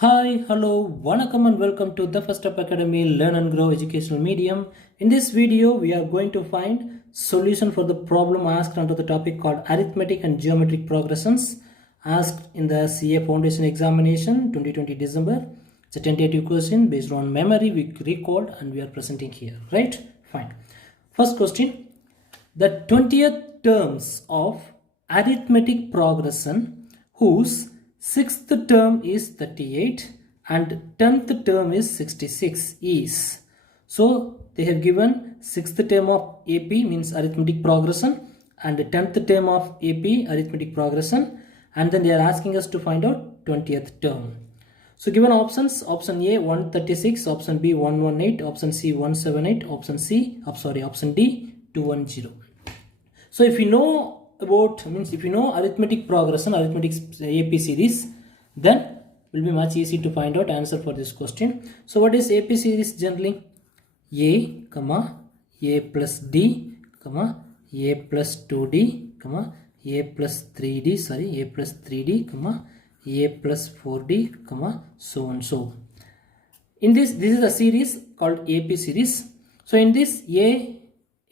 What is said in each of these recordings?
Hi, hello, Vanakkam and welcome to the First Up Academy Learn and Grow Educational Medium. In this video, we are going to find solution for the problem asked under the topic called Arithmetic and Geometric Progressions asked in the CA Foundation Examination 2020 December. It's a tentative question based on memory we recalled and we are presenting here, right? Fine. First question, the 20th terms of arithmetic progression whose sixth term is 38 and 10th term is 66 is. So they have given sixth term of AP means arithmetic progression and 10th term of AP arithmetic progression, and then they are asking us to find out 20th term. So given options, option A 136, option B 118, option C 178, option D 210. So if you know if you know arithmetic progression, arithmetic AP series, then will be much easy to find out answer for this question. So what is AP series generally? A, A plus D, A plus 2D, A plus 3D, A plus 3D, A plus 4D, so on so. In this is a series called AP series. So in this, A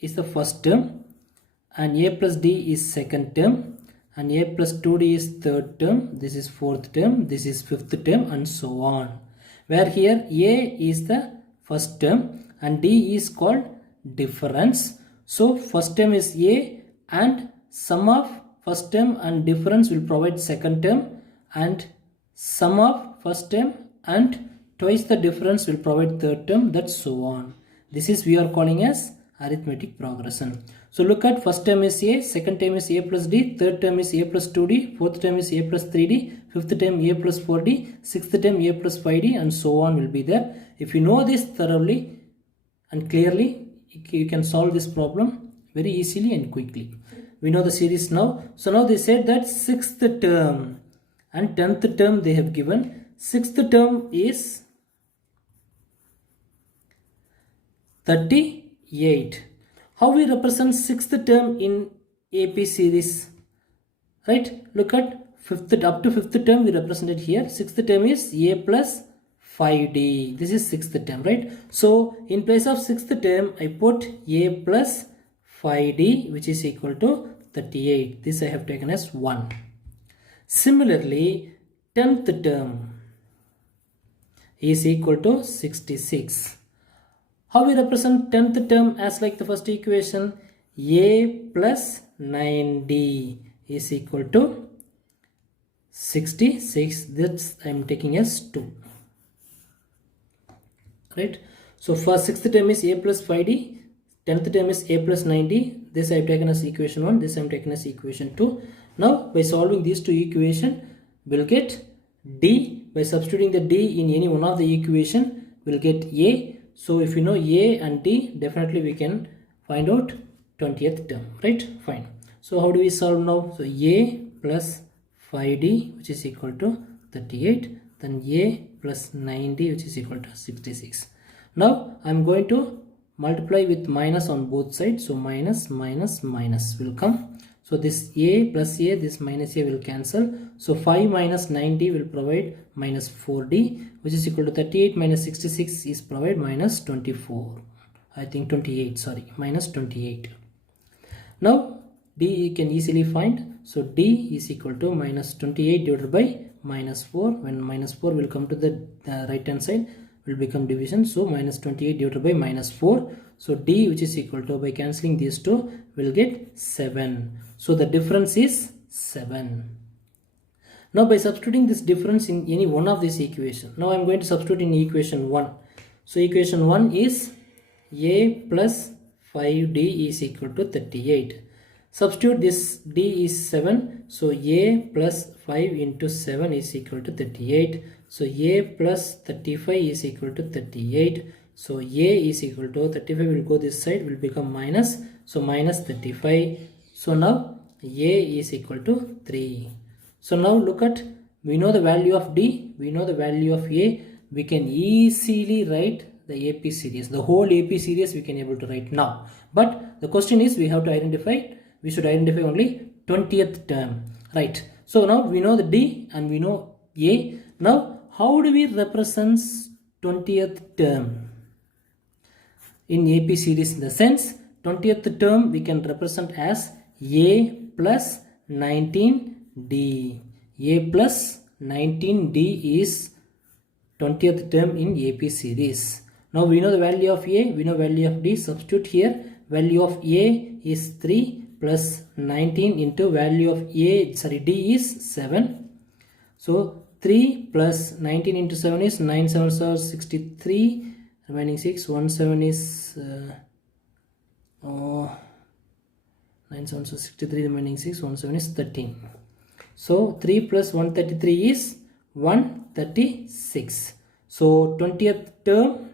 is the first term, and A plus D is second term, and A plus 2D is third term, this is fourth term, this is fifth term, and so on. Where here A is the first term and D is called difference. So first term is A and sum of first term and difference will provide second term, and sum of first term and twice the difference will provide third term, that's so on. This is we are calling as arithmetic progression. So look at first term is A, second term is A plus D, third term is A plus 2D, fourth term is A plus 3D, fifth term A plus 4D, sixth term A plus 5D, and so on will be there. If you know this thoroughly and clearly, you can solve this problem very easily and quickly. We know the series now. So now they said that sixth term and 10th term they have given. Sixth term is 38. How we represent sixth term in AP series? Right? Look at up to fifth term we represented here. Sixth term is A plus 5D. This is sixth term, right? So in place of sixth term, I put A plus 5D, which is equal to 38. This I have taken as 1. Similarly, 10th term is equal to 66. How we represent 10th term as like the first equation? A plus 9D is equal to 66. This I am taking as 2. Right? So for 6th term is A plus 5D, 10th term is A plus 9D. This I have taken as equation 1. This I am taken as equation 2. Now by solving these two equations, we will get D. By substituting the D in any one of the equation, we will get A. So if you know A and D, definitely we can find out 20th term, right? Fine. So how do we solve now? So A plus 5D, which is equal to 38, then A plus 9D, which is equal to 66. Now I am going to multiply with minus on both sides. So minus will come. So this A plus A, this minus A will cancel. So 5 minus 90 will provide minus 4D, which is equal to 38 minus 66 is provide minus 24. I think 28, sorry, minus 28. Now D you can easily find. So D is equal to minus 28 divided by minus 4. When minus 4 will come to the right hand side, will become division. So minus 28 divided by minus 4. So D, which is equal to, by cancelling these two, will get 7. So the difference is 7. Now by substituting this difference in any one of these equations, now I am going to substitute in equation 1. So equation 1 is A plus 5D is equal to 38. Substitute this D is 7. So A plus 5 into 7 is equal to 38. So A plus 35 is equal to 38. So A is equal to 35 will go this side, will become minus. So minus 35. So now A is equal to 3. So now look at, we know the value of D, we know the value of A. We can easily write the AP series. The whole AP series we can able to write now. But the question is we have to identify, we should identify only 20th term. Right. So now we know the D and we know A. Now how do we represent 20th term in AP series? In the sense, 20th term we can represent as A plus 19D. A plus 19D is 20th term in AP series. Now we know the value of A, we know value of D. Substitute here. Value of A is 3 plus 19 into value of D is 7. So 3 plus 19 into 7 is 9 7s are 63, remaining 6. 1 7 is 9 7s are 63, remaining 6. 1 7 is 13. So 3 plus 133 is 136. So 20th term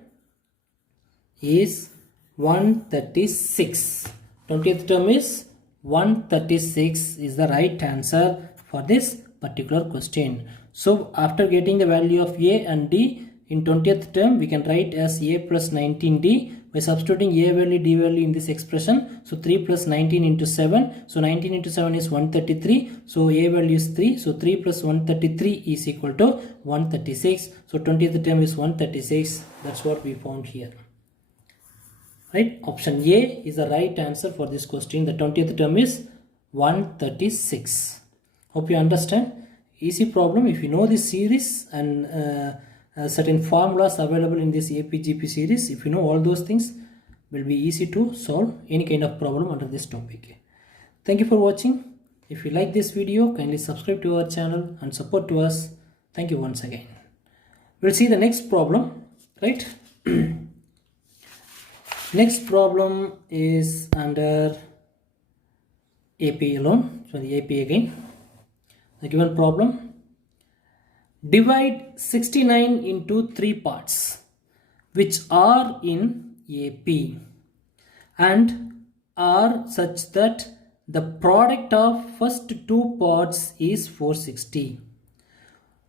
is 136. 20th term is 136 is the right answer for this particular question. So after getting the value of A and D in 20th term, we can write as A plus 19D by substituting A value, D value in this expression. So 3 plus 19 into 7. So 19 into 7 is 133. So A value is 3. So 3 plus 133 is equal to 136. So 20th term is 136. That's what we found here. Right? Option A is the right answer for this question. The 20th term is 136. Hope you understand. Easy problem. If you know this series and certain formulas available in this APGP series, if you know all those things, will be easy to solve any kind of problem under this topic. Thank you for watching. If you like this video, kindly subscribe to our channel and support to us. Thank you once again. We'll see the next problem, right? Next problem is under AP alone. So the AP again. The given problem: divide 69 into 3 parts which are in AP and are such that the product of first 2 parts is 460.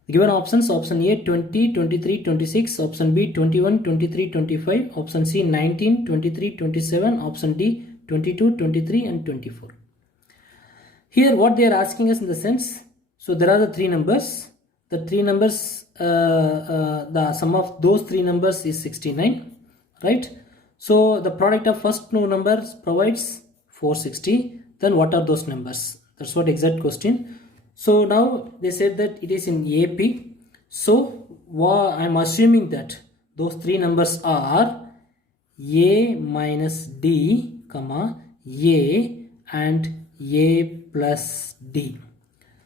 The given options: option A 20, 23, 26, option B 21, 23, 25, option C 19, 23, 27, option D 22, 23 and 24. Here what they are asking us in the sense, so there are the 3 numbers. The 3 numbers, the sum of those 3 numbers is 69, right? So the product of first 2 numbers provides 460. Then what are those numbers? That's what exact question. So now they said that it is in AP. So I'm assuming that those 3 numbers are A minus D, comma A and A plus D.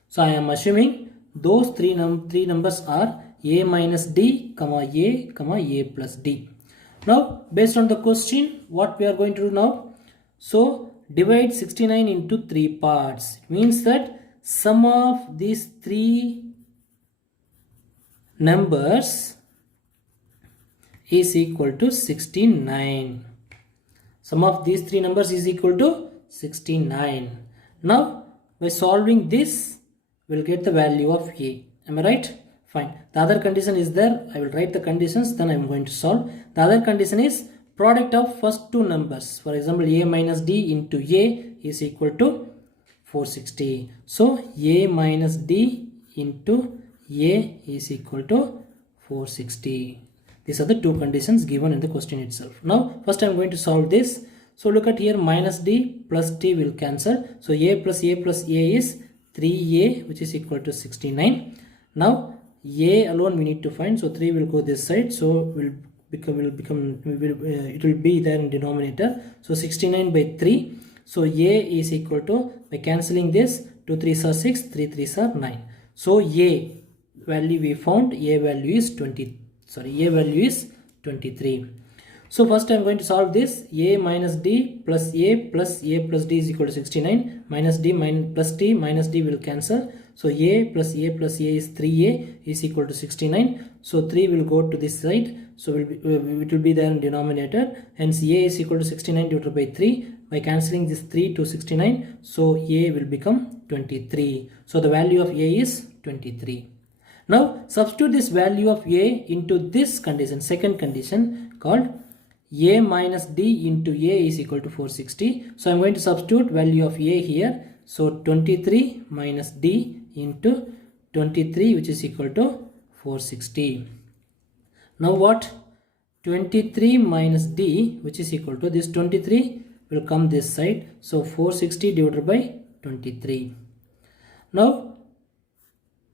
So I am assuming those three numbers are A minus D, comma A plus D. Now based on the question, what we are going to do now? So divide 69 into 3 parts. It means that sum of these 3 numbers is equal to 69. Sum of these 3 numbers is equal to 69. Now by solving this, we'll get the value of A. Am I right? Fine. The other condition is there. I will write the conditions, then I am going to solve. The other condition is product of first 2 numbers. For example, A minus D into A is equal to 460. So A minus D into A is equal to 460. These are the 2 conditions given in the question itself. Now first I am going to solve this. So look at here, minus D plus D will cancel. So A plus A is 3A, which is equal to 69. Now A alone we need to find. So 3 will go this side. So it will be there in denominator. So 69 by 3. So A is equal to, by cancelling this, 2 3s are 6, 3 3s are 9. So A value we found, A value is 23. So first I am going to solve this. A minus D plus A plus D is equal to 69. Minus D plus D minus D will cancel. So A plus A is 3A is equal to 69. So 3 will go to this side. So it will be there in denominator. Hence A is equal to 69 divided by 3. By cancelling this 3 to 69, so A will become 23. So the value of A is 23. Now substitute this value of A into this condition, second condition called A minus D into A is equal to 460. So I am going to substitute value of A here. So 23 minus D into 23, which is equal to 460. Now what? 23 minus D, which is equal to this 23 will come this side. So 460 divided by 23. Now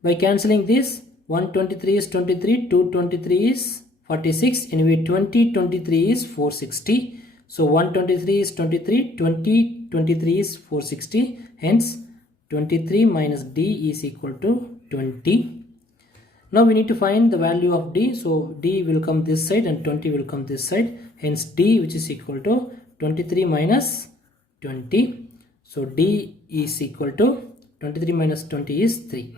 by cancelling this, 123 is 23, 223 is 46. Anyway, 23 is 460. So 123 is 23, 23 is 460. Hence 23 minus D is equal to 20. Now we need to find the value of D. So D will come this side and 20 will come this side. Hence D, which is equal to 23 minus 20. So D is equal to 23 minus 20 is 3.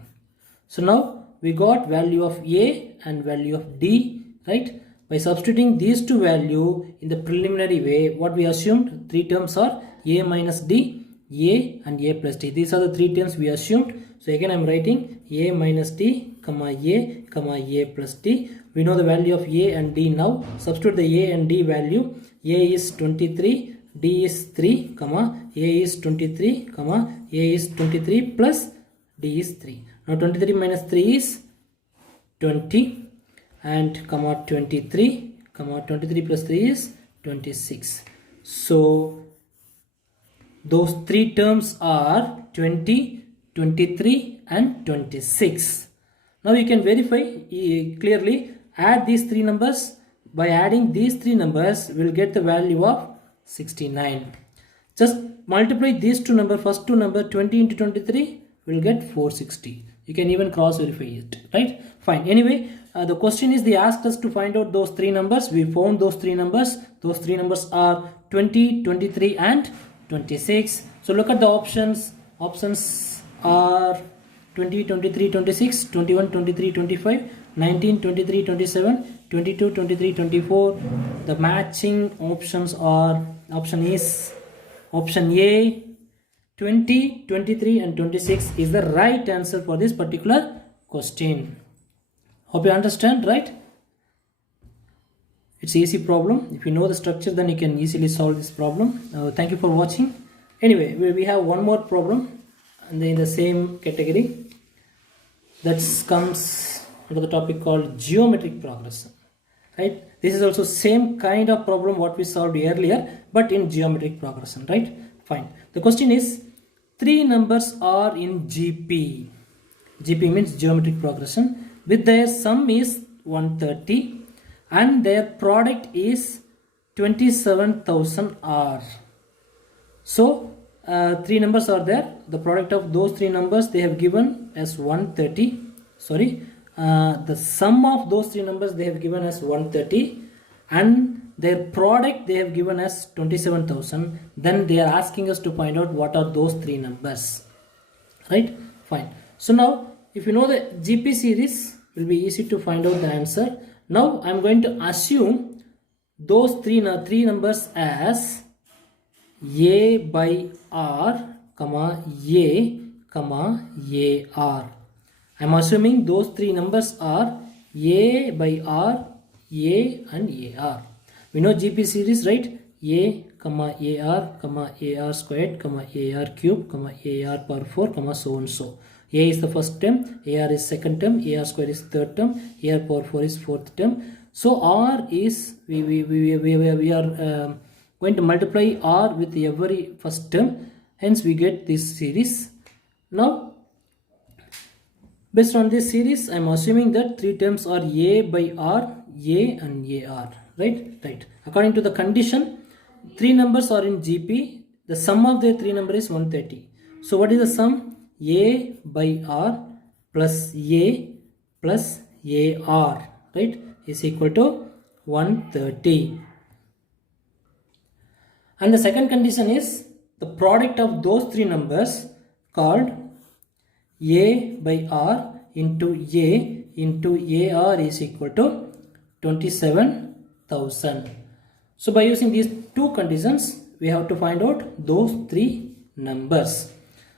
So now we got value of A and value of D, right? By substituting these two values in the preliminary way, what we assumed, three terms are A minus D, A and A plus D. These are the three terms we assumed. So again I am writing A minus D, A plus D. We know the value of A and D now. Substitute the A and D value. A is 23, D is 3, A is 23, A is 23 plus D is 3. Now 23 minus 3 is 20 and 23, 23 plus 3 is 26. So those three terms are 20, 23 and 26. Now you can verify clearly, add these three numbers. By adding these three numbers, we'll get the value of 69. Just multiply these two numbers, first two number 20 into 23, we'll get 460. You can even cross verify it, right? Fine. Anyway, the question is they asked us to find out those three numbers. We found those three numbers. Those three numbers are 20, 23 and 26. So look at the options. Options are 20, 23, 26, 21, 23, 25, 19, 23, 27, 22, 23, 24. The matching options are, option is option A, 20, 23 and 26 is the right answer for this particular question. Hope you understand, right? It's an easy problem. If you know the structure, then you can easily solve this problem. Thank you for watching. Anyway, we have one more problem and in the same category that comes under the topic called geometric progression, right? This is also same kind of problem what we solved earlier, but in geometric progression, right? Fine. The question is, three numbers are in GP. GP means geometric progression, with their sum is 130 and their product is 27,000 R. So three numbers are there. The product of those three numbers they have given as 130. The sum of those three numbers they have given as 130 and their product they have given as 27,000. Then they are asking us to find out what are those three numbers, right? Fine. So now if you know the GP series, it will be easy to find out the answer. Now I am going to assume those three numbers as A by R, A, AR. I am assuming those three numbers are A by R, A and AR. We know GP series, right? A, AR squared, AR cube, AR power 4, so and so. A is the first term, AR is second term, AR squared is third term, AR power 4 is fourth term. So R is, we are going to multiply R with every first term. Hence we get this series. Now based on this series, I am assuming that three terms are A by R, A and AR, right? Right. According to the condition, three numbers are in GP. The sum of the three numbers is 130. So what is the sum? A by R plus A plus AR, right, is equal to 130. And the second condition is the product of those three numbers called A by R into A into AR is equal to 27,000. So by using these two conditions, we have to find out those three numbers.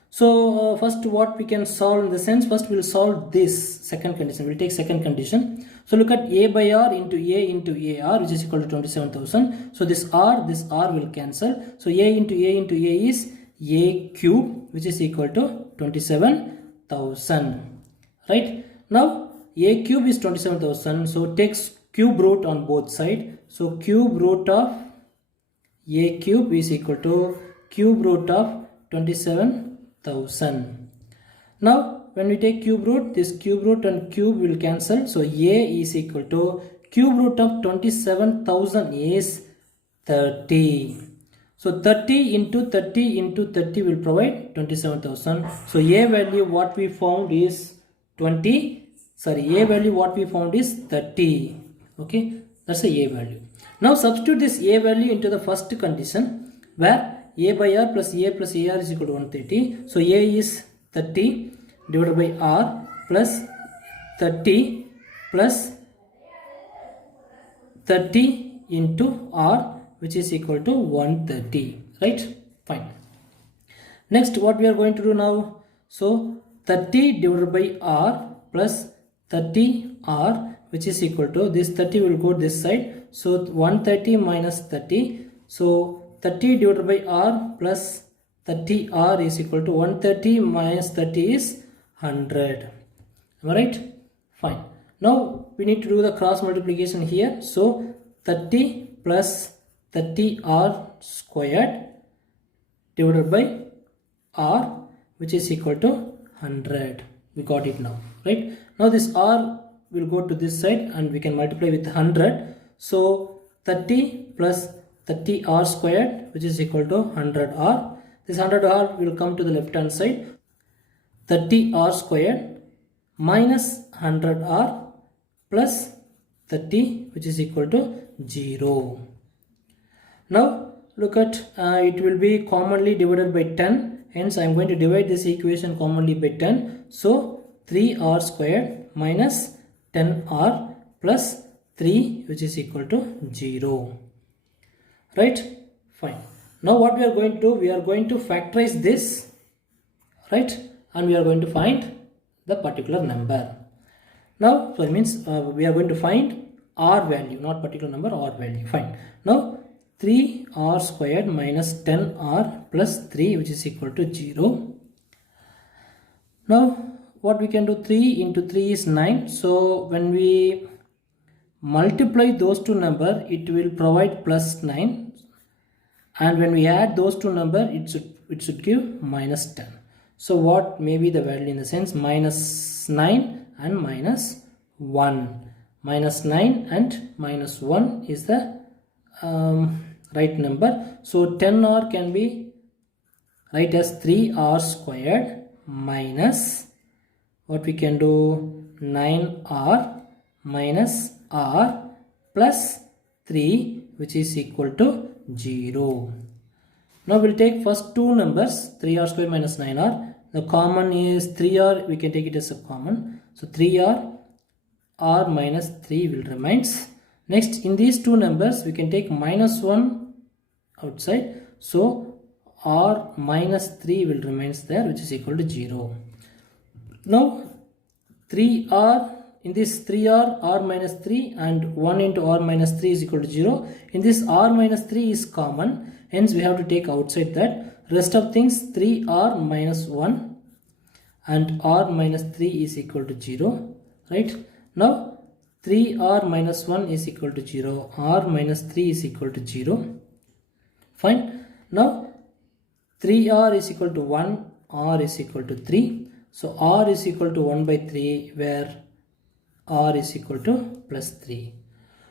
So first what we can solve in the sense, first we will solve this second condition. We will take second condition. So look at A by R into A into AR, which is equal to 27,000. So this R will cancel. So A into A is A cube, which is equal to 27,000. Right? Now a cube is 27,000. So takes cube root on both sides. So cube root of a cube is equal to cube root of 27,000. Now when we take cube root, this cube root and cube will cancel. So a is equal to cube root of 27,000 is 30. So 30 into 30 into 30 will provide 27,000. So a value what we found is 30. Okay, that's the a value. Now substitute this a value into the first condition where a by r plus a plus ar is equal to 130. So a is 30 divided by r plus 30 plus 30 into r, which is equal to 130, right? Fine. Next, what we are going to do now? So 30 divided by r plus 30 r, which is equal to, this 30 will go this side. So 130 minus 30. So 30 divided by r plus 30 r is equal to 130 minus 30 is 100. Am I right? Fine. Now we need to do the cross multiplication here. So 30 plus 30r squared divided by r, which is equal to 100. We got it now, right? Now this r will go to this side and we can multiply with 100. So 30 plus 30r squared, which is equal to 100r. This 100r will come to the left hand side. 30r squared minus 100r plus 30, which is equal to 0. Now look at it will be commonly divided by 10. Hence I am going to divide this equation commonly by 10. So 3r squared minus 10r plus 3, which is equal to 0. Right? Fine. Now what we are going to do? We are going to factorize this, right? And we are going to find the particular number. Now, so it means we are going to find r value, not particular number, r value. Fine. Now 3r squared minus 10r plus 3, which is equal to 0. Now what we can do? 3 into 3 is 9. So when we multiply those two numbers, it will provide plus 9. And when we add those two numbers, it should give minus 10. So what may be the value in the sense? Minus 9 and minus 1. Minus 9 and minus 1 is the right number. So 10r can be write as 3r squared minus, what we can do, 9r minus r plus 3, which is equal to 0. Now we'll take first two numbers, 3r squared minus 9r. The common is 3r, we can take it as a common. So 3r, r minus 3 will remains. Next, in these two numbers, we can take minus 1 outside. So r minus 3 will remains there, which is equal to 0. Now 3r, in this 3r, r minus 3 and 1 into r minus 3 is equal to 0. In this r minus 3 is common. Hence we have to take outside that. Rest of things 3r minus 1 and r minus 3 is equal to 0. Right? Now 3r minus 1 is equal to 0. R minus 3 is equal to 0. Fine. Now 3r is equal to 1. R is equal to 3. So r is equal to 1 by 3 where r is equal to plus 3.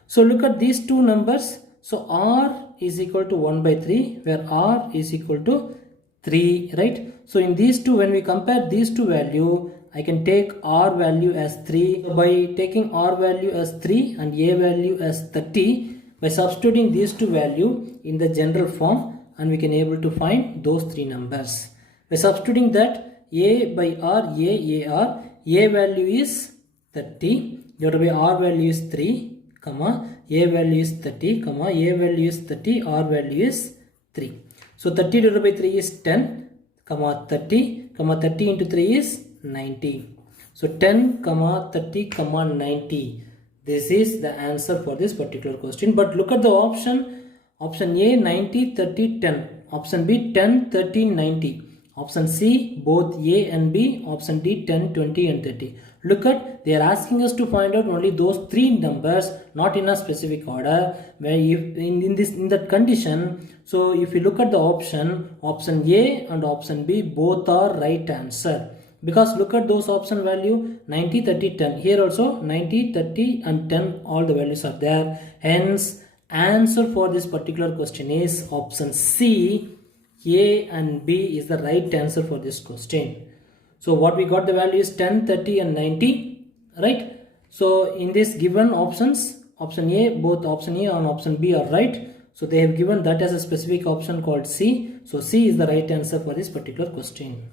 So look at these two numbers. So r is equal to 1 by 3 where r is equal to 3, right? So in these two, when we compare these two value, I can take r value as 3. So by taking r value as 3 and a value as 30, by substituting these two value in the general form, and we can able to find those three numbers. By substituting that a by r, a value is 30 divided by r value is 3, comma, a value is 30, comma, a value is 30, r value is 3. So 30 divided by 3 is 10, comma 30, comma 30 into 3 is 90. So 10, comma 30, comma 90. This is the answer for this particular question. But look at the option. Option A 90, 30, 10. Option B 10, 30, 90. Option C both A and B. Option D 10, 20 and 30. look at, they are asking us to find out only those three numbers, not in a specific order. Where if in that condition, so if you look at the option A and option B, both are right answer. Because look at those option value 90, 30, 10. Here also 90, 30 and 10, all the values are there. Hence answer for this particular question is option C. A and B is the right answer for this question. So what we got the value is 10, 30 and 90, right? So in this given options, option A, both option A and option B are right. So they have given that as a specific option called C. So C is the right answer for this particular question.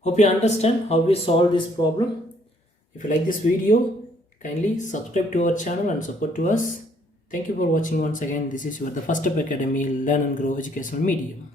Hope you understand how we solve this problem. If you like this video, kindly subscribe to our channel and support to us. Thank you for watching once again. This is your The First Step Academy Learn and Grow Educational Medium.